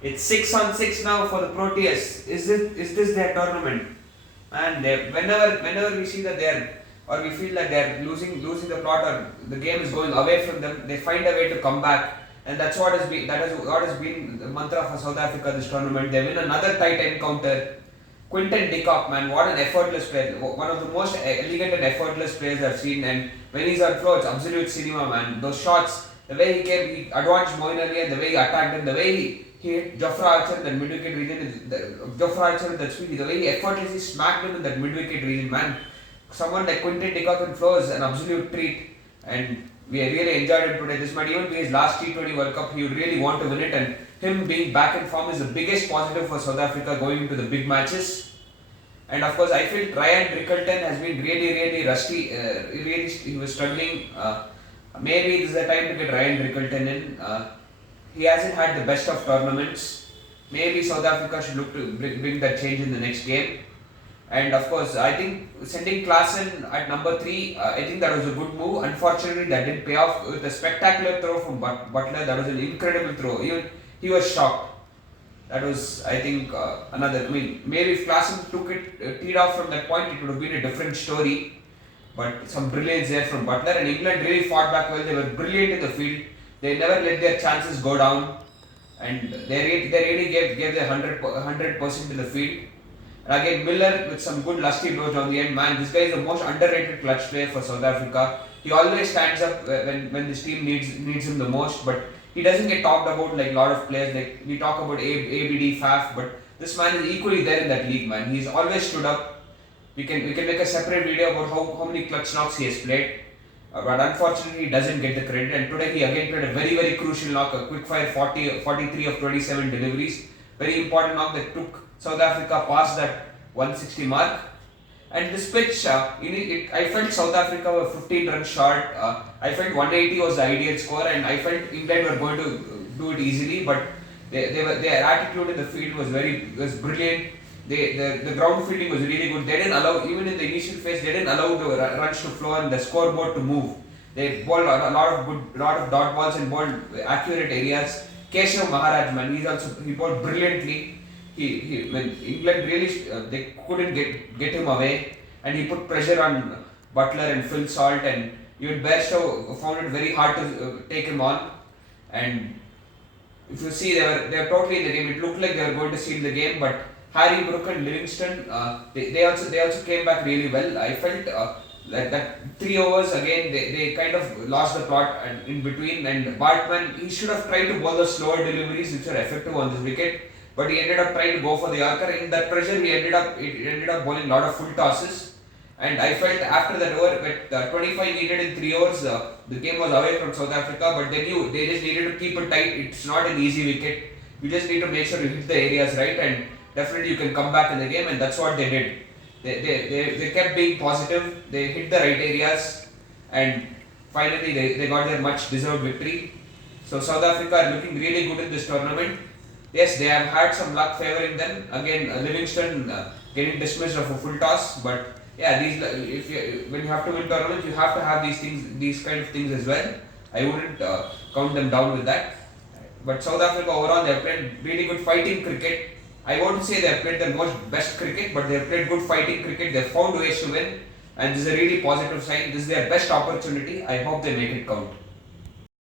It's 6 on 6 now for the Proteas. Is this their tournament? And whenever we see that they're or we feel that they're losing the plot or the game is going away from them, they find a way to come back, and that is what has been the mantra for South Africa this tournament. They win another tight encounter. Quinton de Kock, man, what an effortless player! One of the most elegant and effortless players I've seen. And when he's on floor, it's absolute cinema, man. Those shots, the way he came, he advanced Moeen Ali, and the way he attacked him, the way he hit Jofra Archer in that mid-wicket region, Jofra Archer in that speed, the way he effortlessly smacked him in that mid-wicket region, man. Someone like Quinton de Kock in floor is an absolute treat, and we really enjoyed him today. This might even be his last T20 World Cup. He would really want to win it, and him being back in form is the biggest positive for South Africa going into the big matches. And of course, I feel Ryan Rickelton has been really rusty. Really, he was struggling. Maybe this is the time to get Ryan Rickelton in. He hasn't had the best of tournaments. Maybe South Africa should look to bring that change in the next game. And of course, I think sending Klaasen at number 3, I think that was a good move. Unfortunately, that didn't pay off with a spectacular throw from Butler. That was an incredible throw. Even he was shocked. That was, I think, another. I mean, maybe if Klaasen took it, teed off from that point, it would have been a different story. But some brilliance there from Butler, and England really fought back well. They were brilliant in the field. They never let their chances go down, and they really gave their 100% in the field. And again, Miller with some good lusty blows down the end. Man, this guy is the most underrated clutch player for South Africa. He always stands up when this team needs him the most, but he doesn't get talked about like a lot of players. Like we talk about ABD, Faf, but this man is equally there in that league, man. He's always stood up. We can make a separate video about how many clutch knocks he has played. But unfortunately, he doesn't get the credit. And today he again played a very crucial knock, a quick fire 43 of 27 deliveries. Very important knock that took South Africa past that 160 mark. And this pitch, I felt South Africa were 15 runs short. I felt 180 was the ideal score, and I felt England were going to do it easily. But their attitude in the field was brilliant. The ground fielding was really good. They didn't allow, even in the initial phase, they didn't allow the runs to flow and the scoreboard to move. They bowled a lot of dot balls and bowled accurate areas. Keshav Maharaj, man, he bowled brilliantly. When England really they couldn't get him away, and he put pressure on Butler and Phil Salt, and even Bairstow found it very hard to take him on. And if you see, they were totally in the game. It looked like they were going to seal the game, but Harry Brook and Livingston, they also came back really well. I felt that 3 overs again, they kind of lost the plot and in between. And Bartman, he should have tried to bowl the slower deliveries which are effective on this wicket, but he ended up trying to go for the Yorker. In that pressure, he ended up bowling a lot of full tosses. And I felt after that over, with 25 needed in 3 overs, the game was away from South Africa. But they just needed to keep it tight. It's not an easy wicket. You just need to make sure you hit the areas right, and definitely you can come back in the game. And that's what they did. They kept being positive. They hit the right areas, and finally they got their much deserved victory. So South Africa are looking really good in this tournament. Yes, they have had some luck favoring them. Again, Livingston getting dismissed of a full toss, but yeah, when you have to win tournaments, you have to have these kind of things as well. I wouldn't count them down with that. But South Africa overall, they have played really good fighting cricket. I won't say they have played the most best cricket, but they have played good fighting cricket. They have found ways to win, and this is a really positive sign. This is their best opportunity. I hope they make it count.